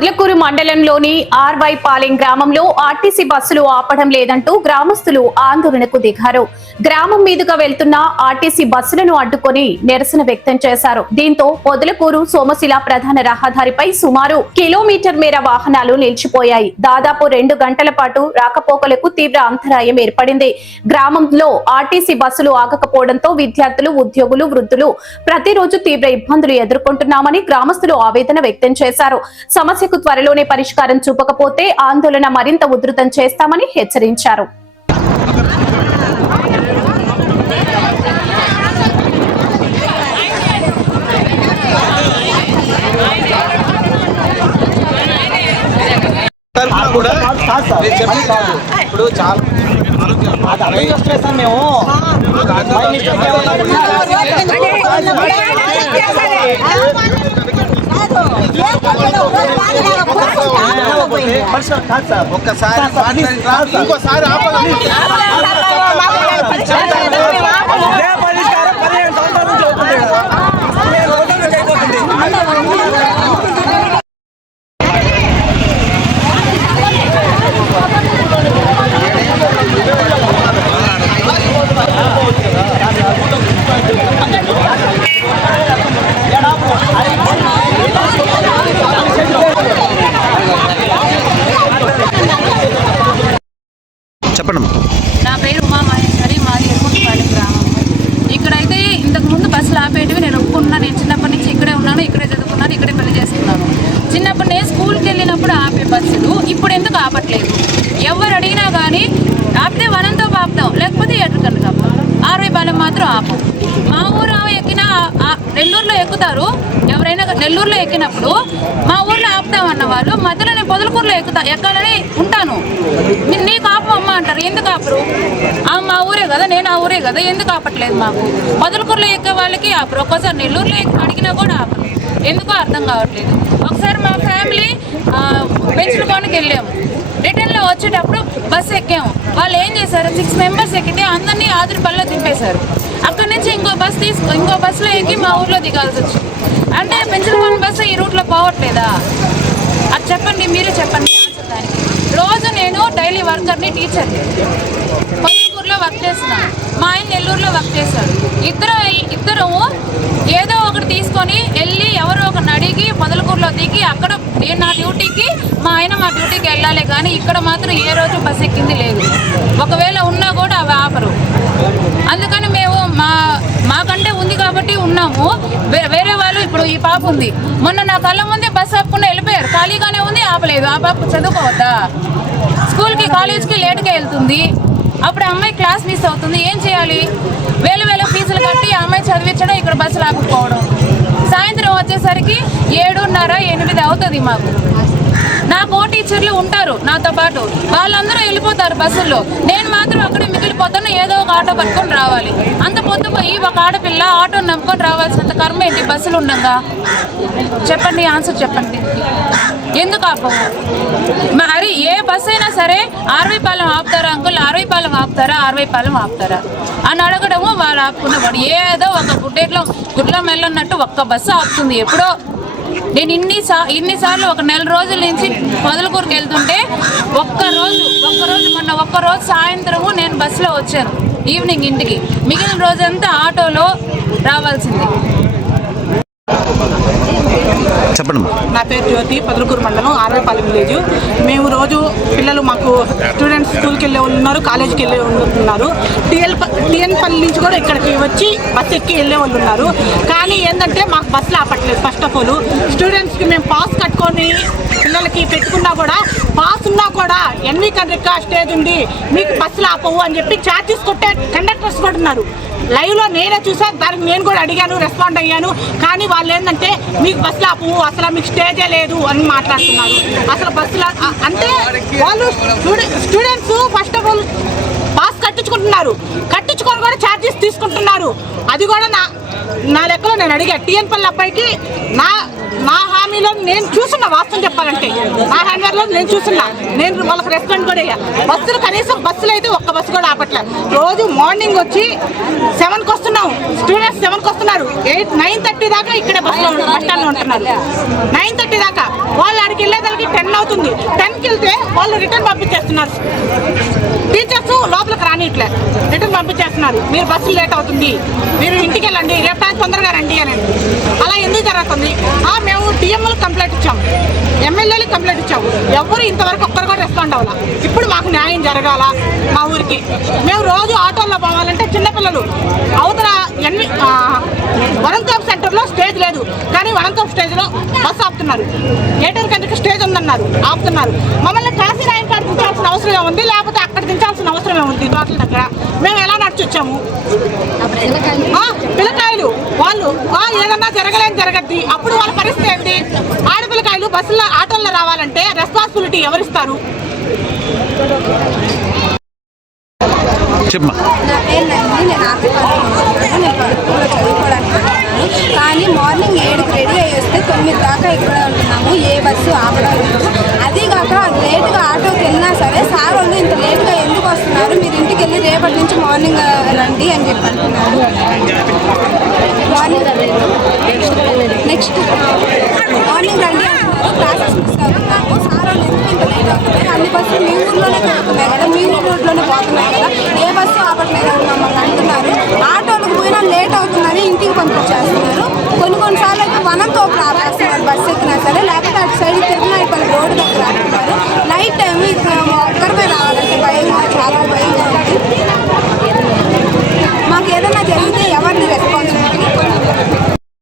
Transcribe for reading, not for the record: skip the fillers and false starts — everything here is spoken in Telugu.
పొదలకూరు మండలంలోని ఆర్వై పాలెం గ్రామంలో ఆర్టీసీ బస్సులు ఆపడం లేదంటూ గ్రామస్తులు ఆందోళనకు దిగారు. గ్రామం మీదుగా వెళ్తున్న ఆర్టీసీ బస్సులను అడ్డుకొని నిరసన వ్యక్తం చేశారు. దీంతో పొదలకూరు సోమశిల ప్రధాన రహదారిపై సుమారు కిలోమీటర్ మేర వాహనాలు నిలిచిపోయాయి. దాదాపు 2 గంటల పాటు రాకపోకలకు తీవ్ర అంతరాయం ఏర్పడింది. గ్రామంలో ఆర్టీసీ బస్సులు ఆగకపోవడంతో విద్యార్థులు, ఉద్యోగులు, వృద్ధులు ప్రతిరోజు తీవ్ర ఇబ్బందులు ఎదుర్కొంటున్నామని గ్రామస్తులు ఆవేదన వ్యక్తం చేశారు. సమస్యకు త్వరలోనే పరిష్కారం చూపకపోతే ఆందోళన మరింత ఉధృతం చేస్తామని హెచ్చరించారు. ఇప్పుడు చాలా మేము ఒక్కసారి ఇంకోసారి చెప్పండి. నా పేరు ఉమా మహేశ్వరి, మాది ఎరుకుంటపాలెం గ్రామం. ఇక్కడైతే ఇంతకుముందు బస్సులు ఆపేటివి నేను ఒప్పుకున్నా. నేను చిన్నప్పటి నుంచి ఇక్కడే ఉన్నాను, ఇక్కడే చదువుకున్నాను, ఇక్కడే పెళ్లి చేసుకున్నాను. చిన్నప్పుడు నేను స్కూల్కి వెళ్ళినప్పుడు ఆపే బస్సులు ఇప్పుడు ఎందుకు ఆపట్లేదు? ఎవరు అడిగినా కానీ ఆపితే వనంతో ఆపుతాం, లేకపోతే ఎటుకన్ను ఆపుతాం. ఆర్వైపాలెం మాత్రం ఆపం. మా ఊరు ఎక్కినా నెల్లూరులో ఎక్కుతారు. ఎవరైనా నెల్లూరులో ఎక్కినప్పుడు మా ఊర్లో ఆపుతామన్న వాళ్ళు మధ్యలో నేను పొదలకూరులో ఎక్కాలని ఉంటాను. నీకు ఆపమమ్మా అంటారు. ఎందుకు ఆపరు? మా ఊరే కదా, నేను ఆ ఊరే కదా, ఎందుకు ఆపట్లేదు? మాకు పొదలకూరులో ఎక్కే వాళ్ళకి ఆపరు. ఒక్కోసారి నెల్లూరులో అడిగినా కూడా ఆపరు. ఎందుకో అర్థం కావట్లేదు. ఒకసారి మా ఫ్యామిలీ పెంచుకోనికి వెళ్ళాము. రిటర్న్లో వచ్చేటప్పుడు బస్సు ఎక్కాము. వాళ్ళు ఏం చేశారు, 6 మెంబర్స్ ఎక్కితే అందరినీ ఆదురుపల్లిలో దింపేశారు. అక్కడి నుంచి ఇంకో బస్సులో ఎక్కి మా ఊర్లో దిగాల్సి వచ్చింది. అంటే పెంచలకోన బస్సు ఈ రూట్లో పోవట్లేదా? అది చెప్పండి, మీరే చెప్పండి దానికి. రోజు నేను డైలీ వర్కర్ని, టీచర్ని. పొదలకూరులో వర్క్ చేస్తున్నాను, మా ఆయన నెల్లూరులో వర్క్ చేశాడు. ఇద్దరము ఏదో ఒకటి తీసుకొని వెళ్ళి ఎవరో ఒకరిని అడిగి పొదలకూరులో దిగి అక్కడ నేను నా డ్యూటీకి, మా ఆయన మా డ్యూటీకి వెళ్ళాలి. కానీ ఇక్కడ మాత్రం ఏ రోజు బస్సు ఎక్కింది లేదు. ఒకవేళ ఉన్నా కూడా అవి ఆపరు. అందుకని మేము మాకంటే ఉంది కాబట్టి ఉన్నాము. వేరే వాళ్ళు ఇప్పుడు ఈ పాప ఉంది, మొన్న నా కళ్ళ ముందే బస్సు ఆపకుండా వెళ్ళిపోయారు. ఖాళీగానే ఉంది, ఆపలేదు. ఆ పాప చదువుకోవద్దా? స్కూల్కి, కాలేజ్కి లేట్గా వెళ్తుంది. అప్పుడు అమ్మాయి క్లాస్ మిస్ అవుతుంది. ఏం చేయాలి? వేల ఫీజులు కట్టి ఆ అమ్మాయి చదివించడం, ఇక్కడ బస్సులు ఆపకపోవడం. సాయంత్రం వచ్చేసరికి 7:30, 8 అవుతుంది మాకు. నాకు టీచర్లు ఉంటారు నాతో పాటు, వాళ్ళందరూ వెళ్ళిపోతారు బస్సుల్లో. నేను మాత్రం అక్కడే మిగిలిపోతాను. ఏదో ఒక ఆటో పట్టుకొని రావాలి. అంత పొద్దు పోయి ఒక ఆడపిల్ల ఆటో నమ్ముకొని రావాల్సినంత కర్మ ఏంటి బస్సులు ఉండగా? చెప్పండి, ఆన్సర్ చెప్పండి. ఎందుకు ఆపము? మరి ఏ బస్సు అయినా సరే ఆర్వైపాలెం ఆపుతారా అంకుల్, ఆర్వైపాలెం ఆపుతారా, ఆర్వైపాలెం ఆపుతారా అని అడగడము. వాళ్ళు ఆపుకున్నవాడు ఏదో ఒక గుడ్ల మెల్లన్నట్టు ఒక్క బస్సు ఆపుతుంది ఎప్పుడో. నేను ఇన్నిసార్లు ఒక 4 రోజుల నుంచి పొదలకూరుకి వెళ్తుంటే ఒక్కరోజు సాయంత్రము నేను బస్సులో వచ్చాను, ఈవినింగ్ ఇంటికి. మిగిలిన రోజంతా ఆటోలో రావాల్సింది. చెప్పండి. నా పేరు జ్యోతి, పొదలకూరు మండలం, ఆర్వైపాలెం విలేజ్. మేము రోజు పిల్లలు, మాకు స్టూడెంట్స్ స్కూల్కి వెళ్ళే వాళ్ళు ఉన్నారు, కాలేజీకి వెళ్ళే వాళ్ళు ఉన్నారు. టిఎన్పల్లి నుంచి కూడా ఇక్కడికి వచ్చి బస్సు ఎక్కి వెళ్ళే వాళ్ళు ఉన్నారు. కానీ ఏంటంటే మాకు బస్సులు ఆపట్లేదు. ఫస్ట్ ఆఫ్ ఆల్ స్టూడెంట్స్కి మేము పాస్ కట్టుకొని పిల్లలకి పెట్టుకున్నా కూడా, పాస్ ఉన్నా కూడా ఎన్వి కండ్రిక స్టేజ్ ఉంది, మీకు బస్సులు ఆపవు అని చెప్పి ఛార్జెస్ కొట్టే కండక్టర్స్ కూడా ఉన్నారు. లైవ్లో నేనే చూసాను, దానికి నేను కూడా అడిగాను, రెస్పాండ్ అయ్యాను. కానీ వాళ్ళు ఏంటంటే మీకు బస్సులు ఆపవు, అసలు మీకు స్టేజే లేదు అని మాట్లాడుతున్నారు. అసలు బస్సులు అంటే వాళ్ళు students first of all pass కట్టించుకుంటున్నారు, కట్టించుకొని కూడా ఛార్జెస్ తీసుకుంటున్నారు. అది కూడా నా లెక్కలో నేను అడిగా టీఎన్పల్లి అబ్బాయికి నా హామీలో నేను చూస్తున్నా. వాస్తవం చెప్పాలంటే నా హ్యాండ్వర్లో నేను చూస్తున్నా. నేను వాళ్ళకి రెస్పాండ్ కూడా అయ్యా. బస్సులు కనీసం బస్సులు అయితే ఒక్క బస్సు కూడా ఆపట్లేదు. రోజు మార్నింగ్ వచ్చి 7కి వస్తున్నాం, స్టూడెంట్స్ 7కి వస్తున్నారు. 9:30 దాకా ఇక్కడే బస్ స్టాండ్లో ఉంటున్నారు. 9:30 దాకా వాళ్ళు ఆడికి వెళ్ళేదానికి 10 అవుతుంది. 10కి వెళ్తే వాళ్ళు రిటర్న్ పంపించేస్తున్నారు. టీచర్స్ లోపలికి రానిట్లే, రిటర్న్ పంపించేస్తున్నారు. మీరు బస్సు లేట్ అవుతుంది, మీరు ఇంటికి వెళ్ళండి, రేపు తొందరగా రండి అని. అలా ఎందుకు జరుగుతుంది? మేము డిఎంఎల్ కంప్లైంట్ ఇచ్చాము, ఎమ్మెల్యేలు కంప్లైంట్ ఇచ్చాము. ఎవరు ఇంతవరకు ఒక్కరు కూడా రెస్పాండ్ అవ్వాలా. ఇప్పుడు మాకు న్యాయం జరగాల. మా ఊరికి మేము రోజు ఆటోల్లో పోవాలంటే చిన్నపిల్లలు అవతల వరంతోప్ సెంటర్లో స్టేజ్ లేదు, కానీ వరంతోప్ స్టేజ్లో బస్సు ఆపుతున్నారు. ఏటూరు కిందకి స్టేజ్ ఉందన్నారు, ఆపుతున్నారు. మమ్మల్ని కాశీ రాయం కాడ దించాల్సిన అవసరం ఉంది, లేకపోతే అక్కడ దించాల్సిన అవసరం ఉంది. తోటల దగ్గర మేము ఎలా నడిచొచ్చాము? పిల్లకాయలు వాళ్ళు ఏదన్నా జరగద్ది. అప్పుడు వాళ్ళ పరిస్థితి ఏంటి? ఆడపిల్లకాయలు బస్సులో ఆటోల్లో రావాలంటే రెస్పాన్సిబిలిటీ ఎవరిస్తారు? చెప్పమ్మా. నా పేరు నంది, నేను ఆర్టీపల్లిలో చదువుకోవడానికి వెళ్తున్నాను. కానీ మార్నింగ్ 7కి రెడీ అయ్యి వస్తే 9 దాకా ఇక్కడ ఉంటున్నాము. ఏ బస్సు ఆపడం లేదు. అది కాక లేట్గా ఆటోకి వెళ్ళినా సరే సార్ వాళ్ళు ఇంత లేట్గా ఎందుకు వస్తున్నారు, మీరు ఇంటికి వెళ్ళి రేపటి నుంచి మార్నింగ్ రండి అని చెప్పి అంటున్నారు. నెక్స్ట్ మార్నింగ్ రండి అంటున్నారు. క్లాసెస్ మిస్ అవుతున్నాము.